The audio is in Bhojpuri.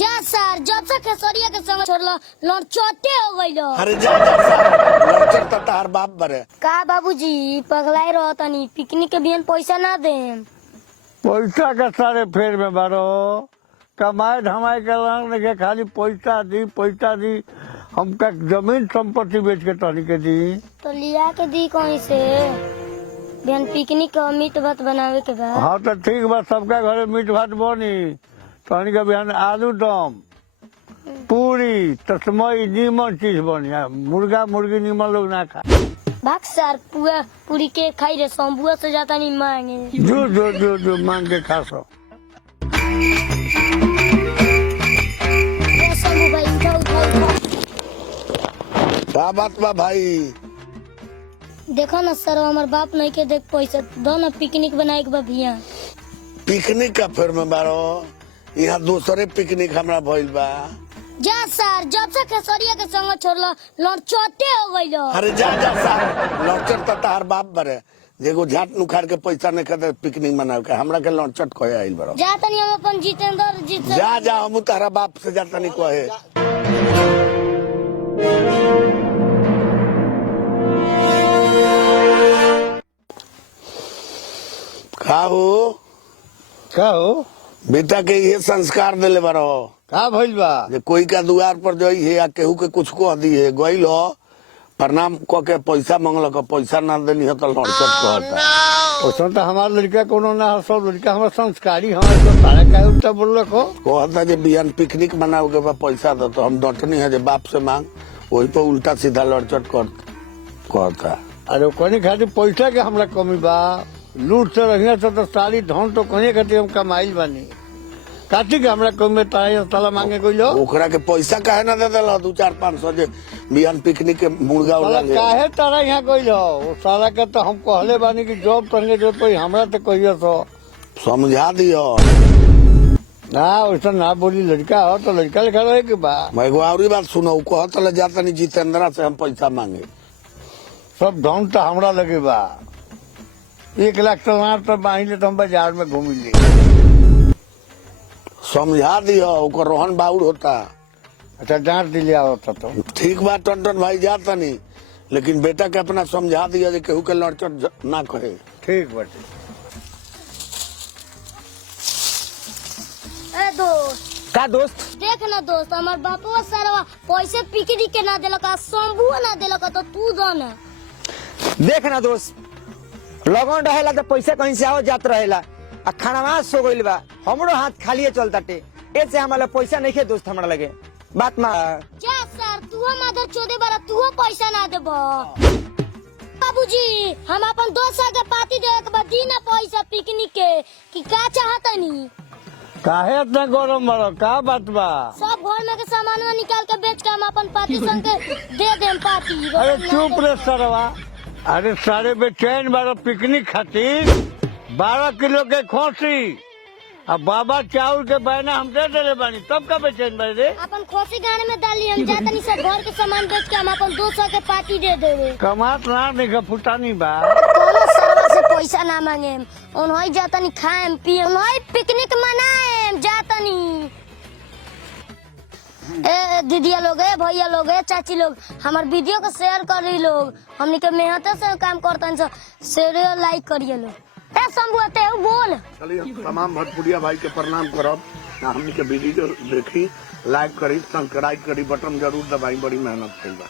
जा सर जब से खेसरिया के संग छोड़लो लौट चोटे हो गइलो। अरे जा सर लड़चर त तार बाप बरे का बाबूजी पगलाई रहतनी पिकनिक के बियन पैसा ना देम। पैसा के सारे फेर में बारो कमाए धमाए के लांग के खाली पैसा दी हमका जमीन संपत्ति बेच के तनी के दी तो लिया के दी कहीं से बियन पिकनिक का मीट भात बनावे के बा। हाँ तो ठीक बा सबका घरे मीट भात बनी तनी के बिहान आलू दम पूरी तस्मई नीमन चीज बनी मुर्गा मुर्गी नीमन लोग ना खा भाग सर पुआ पूरी के खाई रे शंभुआ से जाता नहीं मांगे जो मांग के खा सो शंभू भाई उठाओ का बात बा भाई। देखो ना सर हमार बाप नहीं के देख पैसा दो ना पिकनिक बनाए के बा भैया। पिकनिक का फेर में बारो यहाँ दूसरे पिकनिक हमरा भइल बा। जा सर जब से खेसरिया के संग छोड़लो लौट चोटे हो गइलो। अरे जा सर लड़चर त तार बाप बरे जेगो झाट नुखार के पैसा नहीं खदे पिकनिक मनावे के हमरा के लड़चट कहे आइल बरो। जा तनी हम अपन जितेंद्र जी से जा हम तारा बाप से जाता नहीं कहे। का हो बेटा के ये संस्कार दिले बरो का भइल बा जे कोई का दुआर पर जाई है या केहू के कुछ कह दी है गइल हो प्रणाम क के पैसा मांगल पैसा ना देनी है तो लड़चट कहता। ओसन तो हमार लड़का कोनो ना हो सब लड़का हमार संस्कारी हमारे तो सारा काहे उल्टा बोललक हो कहता जे बिहान पिकनिक मनावे के बा पैसा दो तो हम डटनी है जे बाप से मांग वही पर उल्टा सीधा लड़चट कहता। अरे कोनी खातिर पैसा के हमरा कमी बा लूट से रहिया से तो सारी धन तो कहीं खातिर हम कमाइल बानी काटी के हमरा कमी में ताला मांगे गइलो ओकरा के पैसा काहे ना दे देला 2-4-500 जे बिहान पिकनिक के मुर्गा उड़ा ले काहे तारा यहाँ गइलो वो सारा के तो हम कहले बानी कि जॉब संगे जो तो हमरा तो कहियो तो समझा दियो ना वैसा ना बोली लड़का हो तो लड़का लिखा रहे के बा। मैं एगो और बात सुनो कहत ले जाता नहीं जितेंद्रा से हम पैसा मांगे सब धन तो हमरा लगे बा 1 लाख तो वहाँ तो बाहिले तो हम बाजार में घूमी ली समझा दियो ओकर रोहन बाउर होता। अच्छा डांट दिलिया होता तो ठीक बा टन भाई जाता नहीं लेकिन बेटा के अपना समझा दिया जे केहू के लड़चट ना कहे। ठीक बाटे ए दोस्त का दोस्त देख ना दोस्त हमार बापवा सरवा पैसे पिकनिक के ना देलक आ शंभुआ ना देलक तो तू दो ना। देख ना दोस्त लगन रहेला तो पैसा कहीं से आओ जात रहेला आ खाना सो गइल बा हमरो हाथ खाली चलताटे ऐसे हमारा पैसा नहीं है दोस्त हमरा लगे बात मा जा सर तू मादर चोदे बारा तू पैसा ना देबो। बाबूजी हम अपन दोस्त के पार्टी दे के बाद दी ना पैसा पिकनिक के कि का चाहतनी काहे इतना गरम बड़ो का बात बा सब घर में के सामान निकाल के बेच के हम अपन पार्टी संग के दे देम पार्टी। अरे चुप रे सरवा अरे सारे बेचैन बारो पिकनिक खातिर 12 किलो के खोसी अब बाबा चाउर के बहना हम दे देले बानी तब का बेचैन बारे रे अपन खोसी गाने में डाली हम जातनी सब घर के सामान बेच के हम अपन दोस्त के पार्टी दे देवे। कमात ना देखा फुटानी बा कोनो सरवा से पैसा ना मांगे उन्होंने जातनी खाएम पियम उन्होंने पिकनिक मनाएम जातनी। ए दीदिया लोग है भैया लोग है चाची लोग हमार वीडियो को शेयर करी लोग हमनी के मेहनत से काम करतन शेयर लाइक करिए लोग। ए शंभू ते बोल चलिए तमाम भोजपुरिया भाई के प्रणाम करब हमनी के वीडियो देखी लाइक करी सब्सक्राइब करी बटन जरूर दबाई बड़ी मेहनत करी बा।